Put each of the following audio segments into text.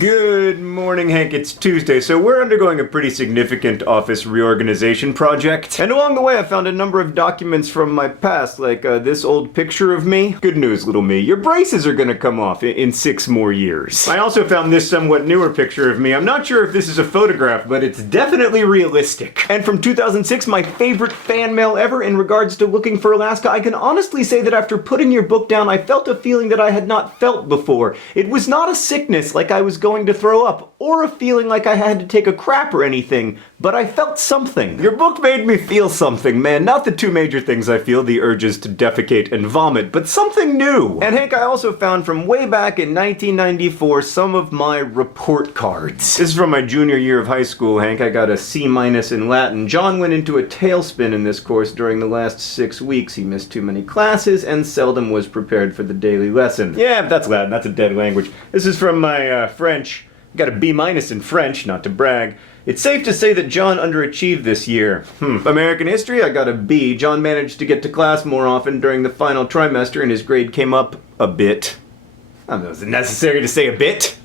Good morning, Hank. It's Tuesday, so we're undergoing a pretty significant office reorganization project. And along the way, I found a number of documents from my past, like this old picture of me. Good news, little me. Your braces are gonna come off in 6 more years. I also found this somewhat newer picture of me. I'm not sure if this is a photograph, but it's definitely realistic. And from 2006, my favorite fan mail ever in regards to looking for Alaska, I can honestly say that after putting your book down, I felt a feeling that I had not felt before. It was not a sickness like I was going to throw up, or a feeling like I had to take a crap or anything, but I felt something. Your book made me feel something, man. Not the two major things I feel, the urges to defecate and vomit, but something new. And Hank, I also found from way back in 1994 some of my report cards. This is from my junior year of high school, Hank. I got a C- in Latin. John went into a tailspin in this course during the last 6 weeks. He missed too many classes and seldom was prepared for the daily lesson. Yeah, that's Latin. That's a dead language. This is from my French. Got a B- in French, not to brag. It's safe to say that John underachieved this year. American history, I got a B. John managed to get to class more often during the final trimester and his grade came up a bit. I don't know, is it necessary to say a bit?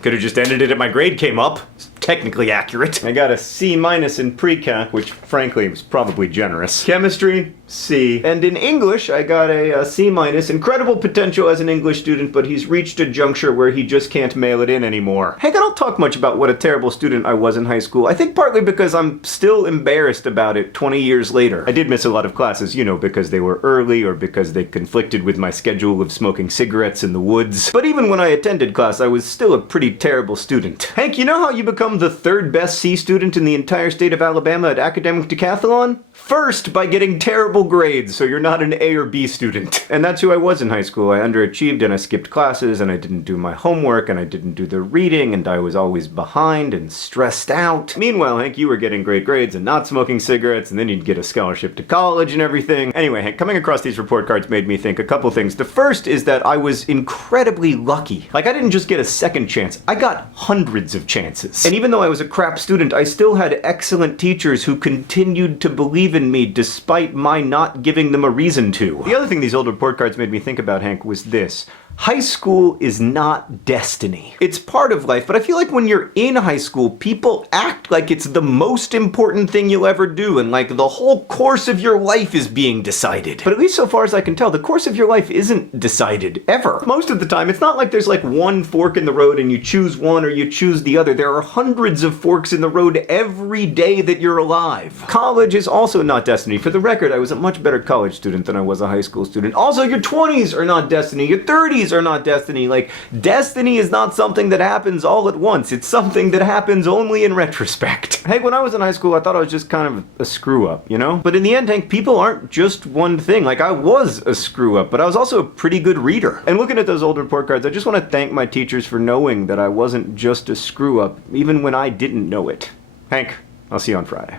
Could have just ended it at my grade came up. It's technically accurate. I got a C- in pre-calc, which frankly was probably generous. Chemistry, C. And in English, I got a C-. Incredible potential as an English student, but he's reached a juncture where he just can't mail it in anymore. Hank, I don't talk much about what a terrible student I was in high school. I think partly because I'm still embarrassed about it 20 years later. I did miss a lot of classes, you know, because they were early or because they conflicted with my schedule of smoking cigarettes in the woods. But even when I attended class, I was still a pretty terrible student. Hank, you know how you become the 3rd best C student in the entire state of Alabama at academic decathlon? First, by getting terrible grades, so you're not an A or B student. And that's who I was in high school. I underachieved and I skipped classes and I didn't do my homework and I didn't do the reading and I was always behind and stressed out. Meanwhile, Hank, you were getting great grades and not smoking cigarettes and then you'd get a scholarship to college and everything. Anyway, Hank, coming across these report cards made me think a couple things. The first is that I was incredibly lucky. Like, I didn't just get a second chance, I got hundreds of chances. And even though I was a crap student, I still had excellent teachers who continued to believe in me despite my not giving them a reason to. The other thing these old report cards made me think about, Hank, was this. High school is not destiny. It's part of life, but I feel like when you're in high school, people act like it's the most important thing you'll ever do, and like the whole course of your life is being decided. But at least so far as I can tell, the course of your life isn't decided, ever. Most of the time, it's not like there's like one fork in the road and you choose one or you choose the other. There are hundreds of forks in the road every day that you're alive. College is also not destiny. For the record, I was a much better college student than I was a high school student. Also, your 20s are not destiny. Your 30s are not destiny. Like, destiny is not something that happens all at once. It's something that happens only in retrospect. Hank, when I was in high school, I thought I was just kind of a screw up, you know? But in the end, Hank, people aren't just one thing. Like, I was a screw up, but I was also a pretty good reader. And looking at those old report cards, I just want to thank my teachers for knowing that I wasn't just a screw up, even when I didn't know it. Hank, I'll see you on Friday.